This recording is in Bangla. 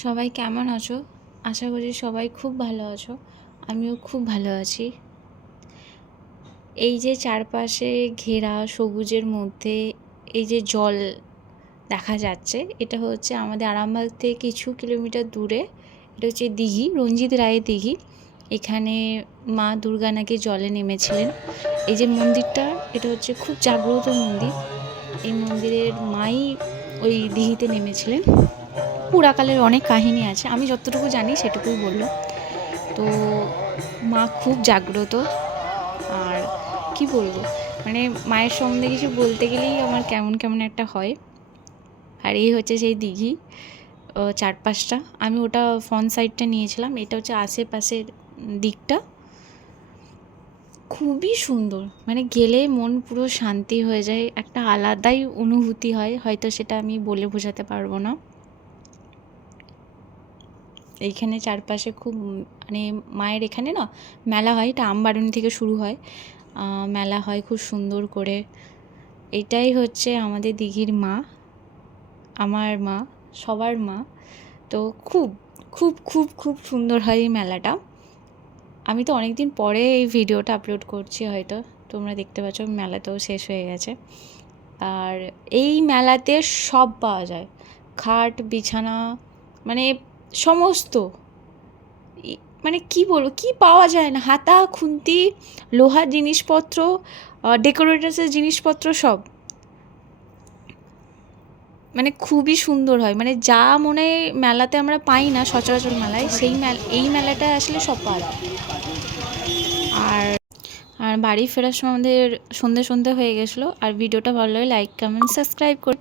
সবাই কেমন আছো? আশা করি সবাই খুব ভালো আছো। আমিও খুব ভালো আছি। এই যে চারপাশে ঘেরা সবুজের মধ্যে এই যে জল দেখা যাচ্ছে, এটা হচ্ছে আমাদের আরামবাগ থেকে কিছু কিলোমিটার দূরে। এটা হচ্ছে দিঘি, রঞ্জিত রায়ের দিঘি। এখানে মা দুর্গা নাকি জলে নেমেছিলেন। এই যে মন্দিরটা, এটা হচ্ছে খুব জাগ্রত মন্দির। এই মন্দিরের মাই ওই দিঘিতে নেমেছিলেন। পুরাকালের অনেক কাহিনী আছে, আমি যতটুকু জানি সেটুকুই বললাম। তো মা খুব জাগ্রত। আর কি বলবো, মানে মায়ের সম্বন্ধে কিছু বলতে গেলেই আমার কেমন কেমন একটা হয়। আর এই হচ্ছে সেই দিঘি, চারপাশটা। আমি ওটা ফ্রন্ট সাইডটা নিয়েছিলাম, এটা হচ্ছে আশেপাশের দিকটা। খুবই সুন্দর, মানে গেলে মন পুরো শান্তি হয়ে যায়, একটা আলাদাই অনুভূতি হয়, হয়তো সেটা আমি বলে বোঝাতে পারবো না। এইখানে চারপাশে খুব মানে মায়ের এখানে না মেলা হয়, এটা আমবাড়ুনি থেকে শুরু হয়। মেলা হয় খুব সুন্দর করে। এটাই হচ্ছে আমাদের দিঘির মা, আমার মা, সবার মা। তো খুব খুব খুব খুব সুন্দর হয় এই মেলাটা। আমি তো অনেক দিন পরে এই ভিডিওটা আপলোড করছি, হয়তো তোমরা দেখতে পাচ্ছ মেলাতেও শেষ হয়ে গেছে। আর এই মেলাতে সব পাওয়া যায়, খাট বিছানা, মানে সমস্ত, মানে কি বলবো, কি পাওয়া যায় না, হাতা খুন্তি, লোহার জিনিসপত্র, ডেকোরেটার্সের জিনিসপত্র সব, মানে খুবই সুন্দর হয়। মানে যা মনে মেলাতে আমরা পাই না সচরাচর মেলায়, সেই এই মেলাটায় আসলে সব পাওয়া যায়। আর আর বাড়ি ফেরার সময় আমাদের সন্ধে সন্ধে হয়ে গেছিলো। আর ভিডিওটা ভালো লাগে লাইক কমেন্ট সাবস্ক্রাইব করে